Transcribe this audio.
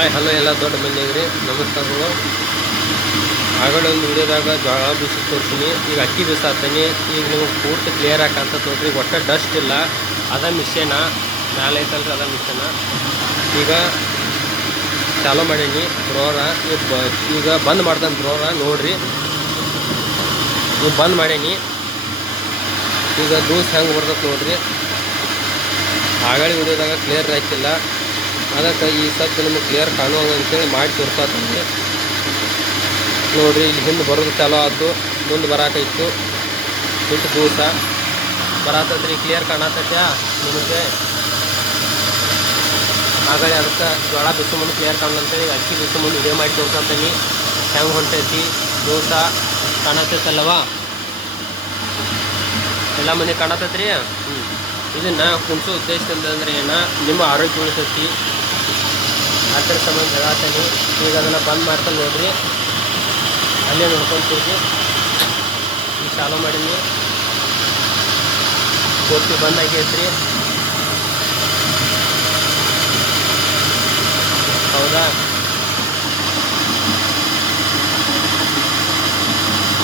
Hi hello ಎಲ್ಲ ದೊಡ್ಡ ಮಂದಿಗ್ರಿ ನಮಸ್ಕಾರಗಳು. ಆಗಲೇ ಒಂದು ವಿಡಿಯೋದಾಗ ಜೋಳ ಬೀಸಿ ತೋರಿಸ್ತೀನಿ. ಈಗ ಅಕ್ಕಿ ಬೀಸಾತೀನಿ. ಈಗ ನಿಮ್ಗೆ ಪೂರ್ತಿ ಕ್ಲಿಯರ್ ಆಕಂತ ನೋಡ್ರಿ. ಒಟ್ಟು ಡಸ್ಟ್ ಇಲ್ಲ. ಅದ ಮಿಷನ ಮ್ಯಾಲೆ ಐತಲ್ರಿ, ಅದ ಮಿಷನ. ಈಗ ಚಾಲೂ ಮಾಡೀನಿ ಬ್ರೋರ. ಈಗ ಬಂದ್ ಮಾಡ್ತಾನೆ ಬ್ರೋರ ನೋಡ್ರಿ. ಈಗ ಬಂದ್ ಮಾಡೀನಿ. ಈಗ ದೂಸ್ ಹೆಂಗೆ ಬರ್ತದೆ ನೋಡ್ರಿ. ಆಗಲೇ ವಿಡಿಯೋದಾಗ ಕ್ಲಿಯರ್ ಆಯ್ತಿಲ್ಲ, ಅದಕ್ಕೆ ಈ ಸದ್ದು ನಿಮಗೆ ಕ್ಲಿಯರ್ ಕಾಣುವಂಗೆ ಅಂತೇಳಿ ಮಾಡಿ ತೋರ್ಸಾತೀನಿ ನೋಡ್ರಿ. ಇಲ್ಲಿ ಹಿಂದೆ ಬರೋದು ಚಾಲೋ ಆಯ್ತು, ಮುಂದೆ ಬರಾಕೈತು. ಬಿಟ್ಟು ದೂಸ ಬರತ್ತೈತ್ರಿ. ಕ್ಲಿಯರ್ ಕಾಣತೈತ್ಯಾ ನಿಮಗೆ? ಆಗಲೇ ಅದಕ್ಕೆ ಜೋಳ ಬಿಸು ಮುಂದೆ ಕ್ಲಿಯರ್ ಕಾಣಂತೇಳಿ ಅಕ್ಕಿ ಬಿಸು ಮುಂದೆ ವಿಡಿಯೋ ಮಾಡಿ ತೋರ್ಸಾತೀನಿ. ಹೆಂಗೆ ಹೊಂಟೈತಿ ದೋಸ ಕಾಣತೈತಲ್ಲವಾ? ಎಲ್ಲ ಮನೆ ಕಾಣತೈತ್ರಿ. ಇದನ್ನು ಕುಣಿಸೋ ಉದ್ದೇಶದಿಂದ ಅಂದರೆ ನಿಮ್ಮ ಆರೋಗ್ಯ ಉಳಿಸೈತಿ, ಅದರ ಸಂಬಂಧ ಹೇಳತ್ತೀನಿ. ಈಗ ಅದನ್ನು ಬಂದ್ ಮಾಡ್ತಾನೆ ನೋಡ್ರಿ. ಅಲ್ಲೇ ನೋಡ್ಕೊಂತೀವಿ. ಈಗ ಚಾಲೂ ಮಾಡೀನಿ. ಪೂರ್ತಿ ಬಂದ್ ಆಗೈತ್ರಿ.